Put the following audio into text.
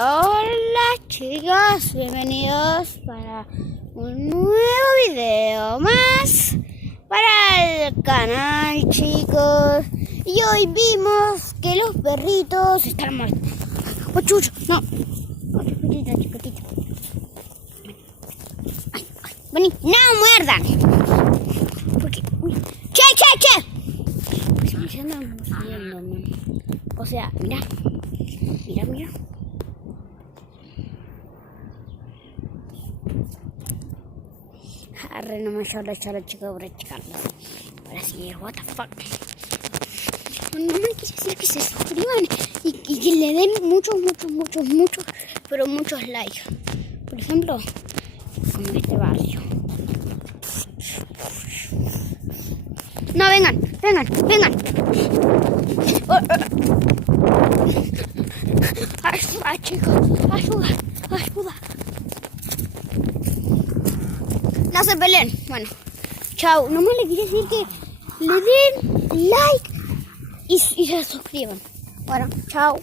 Hola chicos, bienvenidos para un nuevo video más para el canal, chicos. Y hoy vimos que los perritos están muertos. ¡Oh, chucho! ¡No! ¡Oh, chiquitita! ¡Ay! ¡Vení! ¡No muerdan! Porque... ¡Che! Pues me andan mordiendo, ¿no? O sea, mira. Arre, no me llora, chicos, por checarlo. Ahora sí, what the fuck. No me quiere decir que se suscriban y que le den muchos, pero muchos likes. Por ejemplo, como este barrio. No, vengan. Ayuda, chicos, ayuda. No se peleen. Bueno, chao. Nomás le quería decir que le den like y se suscriban. Bueno, chao.